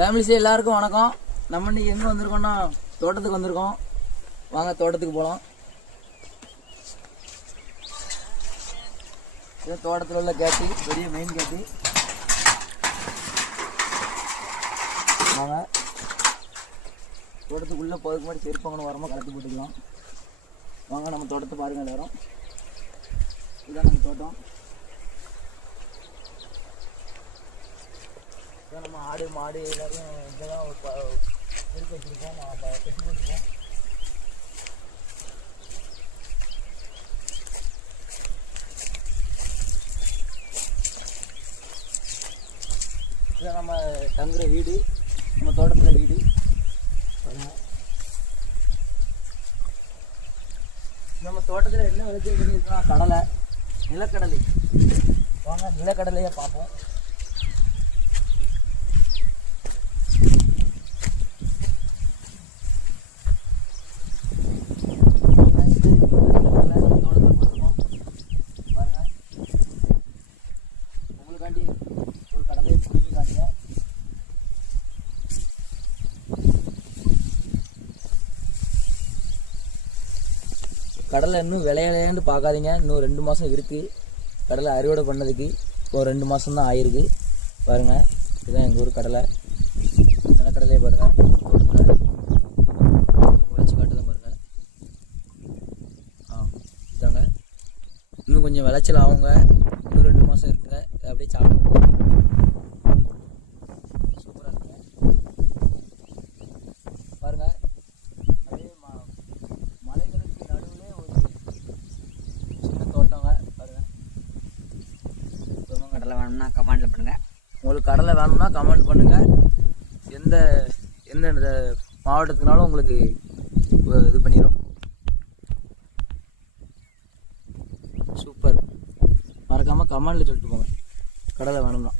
ஃபேமிலிஸே எல்லாருக்கும் வணக்கம். நம்ம இன்னைக்கு எங்கே வந்திருக்கோம்னா தோட்டத்துக்கு வந்திருக்கோம். வாங்க தோட்டத்துக்கு போகலாம். இது தோட்டத்தில் உள்ள கேட்டு, பெரிய மெயின் கேட்டு. வாங்க தோட்டத்துக்குள்ளே போகிறதுக்கு மாதிரி செருப்பங்கன்னு வரமாக கலத்தி போட்டுக்கலாம். வாங்க நம்ம தோட்டத்தை பாருங்கள் எல்லாரும். இதுதான் நம்ம தோட்டம். இதான் நம்ம ஆடு மாடு எல்லோரும் இதெல்லாம் செருப்பு வச்சுருக்கோம், கட்டி போட்டுருக்கோம். இதான் நம்ம தங்குற வீடு, நம்ம தோட்டத்தில் வீடு. நம்ம தோட்டத்தில் என்ன விளைச்சல் பண்ணியிருக்கோம்? கடலை, நிலக்கடலை. வாங்க நிலக்கடலையை பார்ப்போம். உங்களுக்காண்டி ஒரு கடலையை பிடிங்கி காட்டுங்க. கடலை இன்னும் விளையலையான்னு பார்க்காதீங்க. இன்னும் 2 மாதம் இருக்குது கடலை அறுவடை பண்ணதுக்கு. இப்போ 2 மாதம் தான் ஆயிருக்கு. பாருங்கள், இதுதான் எங்கள் ஊர் கடலை. நிலக்கடலையை பாருங்கள், உழைச்சி காட்டுதான் பாருங்கள். இதாங்க, இன்னும் கொஞ்சம் விளைச்சல் ஆகுங்க. இன்னும் 2 மாதம் இருக்குங்க. அப்படியே சாப்பிட்டு சூப்பராக இருக்குங்க. பாருங்கள், அப்படியே மலைகளுக்கு நடுவில் ஒரு சின்ன தோட்டங்க. பாருங்கள், கடலை வேணும்னா கமெண்ட்டில் பண்ணுங்கள். உங்களுக்கு கடலை வேணும்னா கமெண்ட் பண்ணுங்கள். எந்த மாவட்டத்துக்குனாலும் உங்களுக்கு இது பண்ணிடும். சூப்பர். மறக்காமல் கமெண்டில் சொல்லிட்டு போங்க கடலை வேணும்னா.